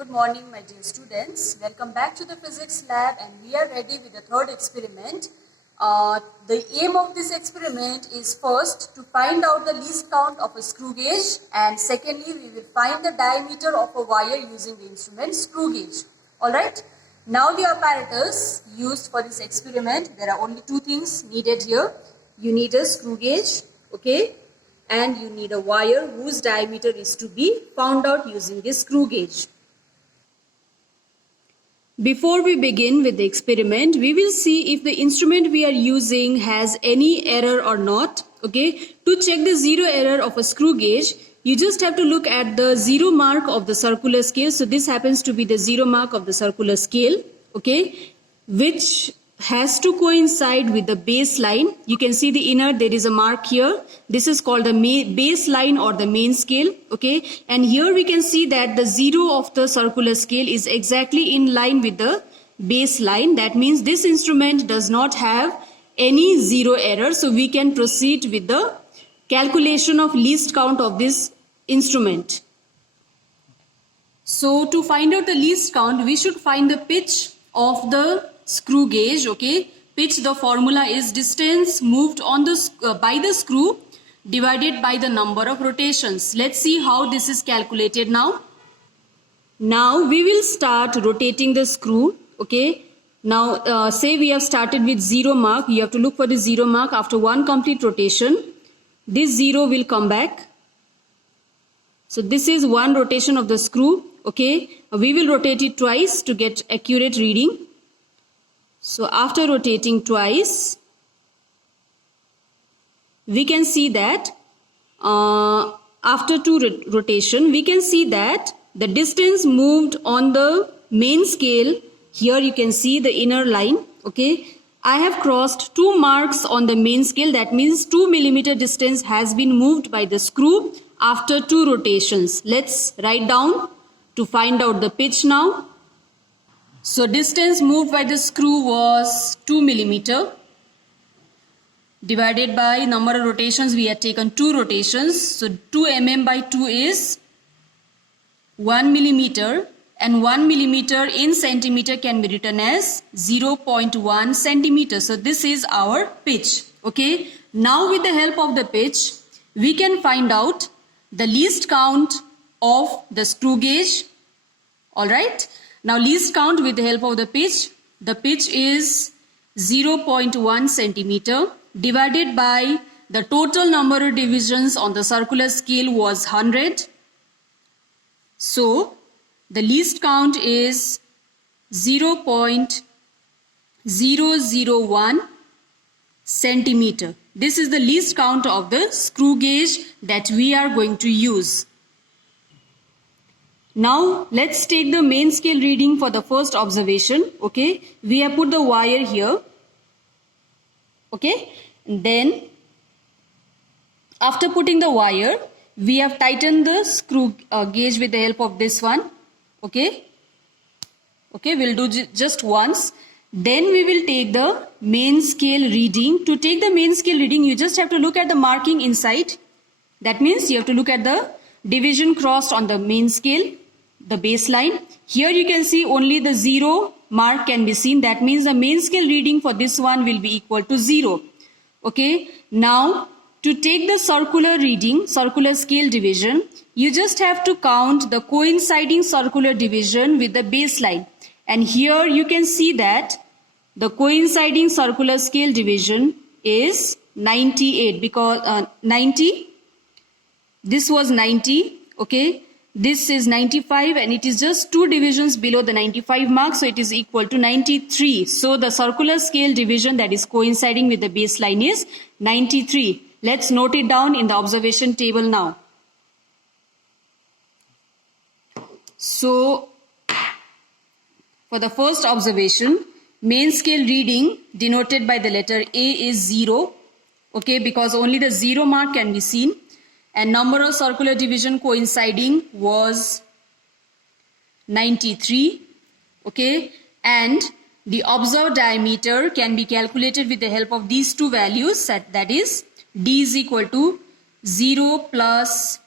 Good morning, my dear students. Welcome back to the physics lab, and we are ready with the third experiment. The aim of this experiment is first to find out the least count of a screw gauge, and secondly we will find the diameter of a wire using the instrument screw gauge. Alright, now the apparatus used for this experiment, there are only two things needed here. You need a screw gauge, okay, and you need a wire whose diameter is to be found out using this screw gauge. Before we begin with the experiment, we will see if the instrument we are using has any error or not. Okay, to check the zero error of a screw gauge, you just have to look at the zero mark of the circular scale. So this happens to be the zero mark of the circular scale, okay, which has to coincide with the baseline. You can see the inner, there is a mark here. This is called the baseline or the main scale, okay, and here we can see that the zero of the circular scale is exactly in line with the baseline. That means this instrument does not have any zero error, so we can proceed with the calculation of least count of this instrument. So to find out the least count, we should find the pitch of the screw gauge, okay. Pitch, the formula is distance moved on the by the screw divided by the number of rotations. Let's see how this is calculated now. Now we will start rotating the screw, okay. Now say we have started with zero mark. You have to look for the zero mark. After one complete rotation, this zero will come back. So this is one rotation of the screw, okay. We will rotate it twice to get accurate reading. So after rotating twice, we can see that after two rotation, we can see that the distance moved on the main scale, here you can see the inner line, okay. I have crossed two marks on the main scale. That means 2 millimeter distance has been moved by the screw after two rotations. Let's write down to find out the pitch now. So distance moved by the screw was 2 millimeter divided by number of rotations. We had taken two rotations. So 2 mm by 2 is 1 millimeter, and 1 millimeter in centimeter can be written as 0.1 centimeter. So this is our pitch, okay. Now with the help of the pitch, we can find out the least count of the screw gauge. Alright. Now least count with the help of the pitch. The pitch is 0.1 centimeter divided by the total number of divisions on the circular scale was 100. So the least count is 0.001 centimeter. This is the least count of the screw gauge that we are going to use. Now let's take the main scale reading for the first observation, okay. We have put the wire here, okay, and then after putting the wire, we have tightened the screw gauge with the help of this one, okay. Okay, we'll do just once. Then we will take the main scale reading. To take the main scale reading, you just have to look at the marking inside. That means you have to look at the division crossed on the main scale, the baseline. Here you can see only the zero mark can be seen. That means the main scale reading for this one will be equal to 0. Okay. Now to take the circular reading, circular scale division, you just have to count the coinciding circular division with the baseline. And here you can see that the coinciding circular scale division is 98 because 90. This was 90, okay. This is 95 and it is just two divisions below the 95 mark, so it is equal to 93. So the circular scale division that is coinciding with the baseline is 93. Let's note it down in the observation table now. So for the first observation, main scale reading denoted by the letter A is 0, okay, because only the 0 mark can be seen. And number of circular division coinciding was 93, okay, and the observed diameter can be calculated with the help of these two values, that is D is equal to 0 plus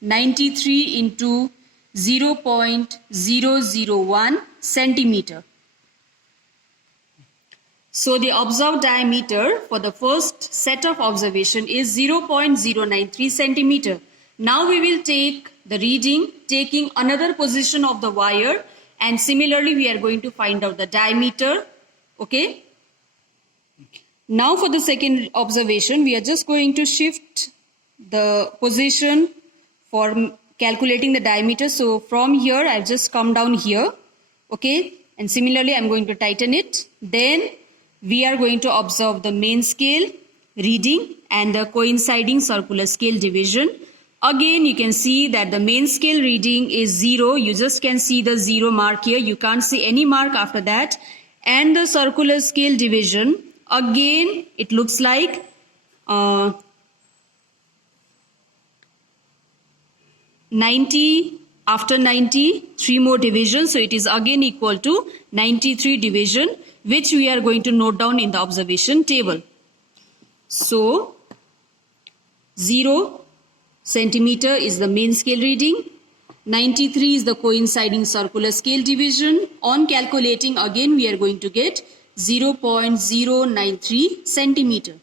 93 into 0.001 centimeter. So the observed diameter for the first set of observation is 0.093 centimeter. Now we will take the reading taking another position of the wire, and similarly we are going to find out the diameter. Okay. Now for the second observation, we are just going to shift the position for calculating the diameter. So from here I've just come down here. Okay. And similarly I'm going to tighten it. Then we are going to observe the main scale reading and the coinciding circular scale division. Again, you can see that the main scale reading is 0. You just can see the 0 mark here. You can't see any mark after that. And the circular scale division, again, it looks like 90, after 90, 3 more divisions. So it is again equal to 93 division, which we are going to note down in the observation table. So 0 centimeter is the main scale reading, 93 is the coinciding circular scale division. On calculating, again we are going to get 0.093 centimeter.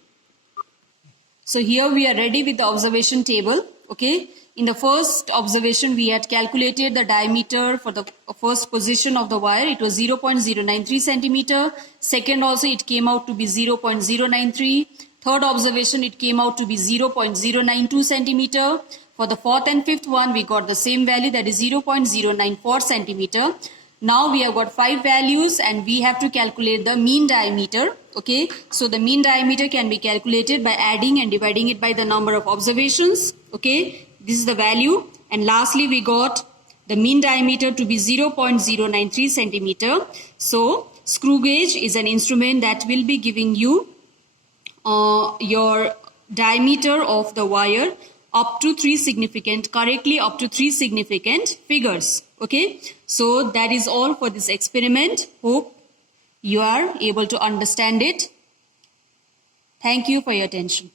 So here we are ready with the observation table. Okay. In the first observation, we had calculated the diameter for the first position of the wire. It was 0.093 centimeter. Second also, it came out to be 0.093. Third observation, it came out to be 0.092 centimeter. For the fourth and fifth one, we got the same value, that is 0.094 centimeter. Now we have got 5 values and we have to calculate the mean diameter. Okay, so the mean diameter can be calculated by adding and dividing it by the number of observations. Okay, this is the value. And lastly, we got the mean diameter to be 0.093 centimeter. So screw gauge is an instrument that will be giving you your diameter of the wire up to 3 significant, correctly up to 3 significant figures. Okay, so that is all for this experiment. Hope you are able to understand it. Thank you for your attention.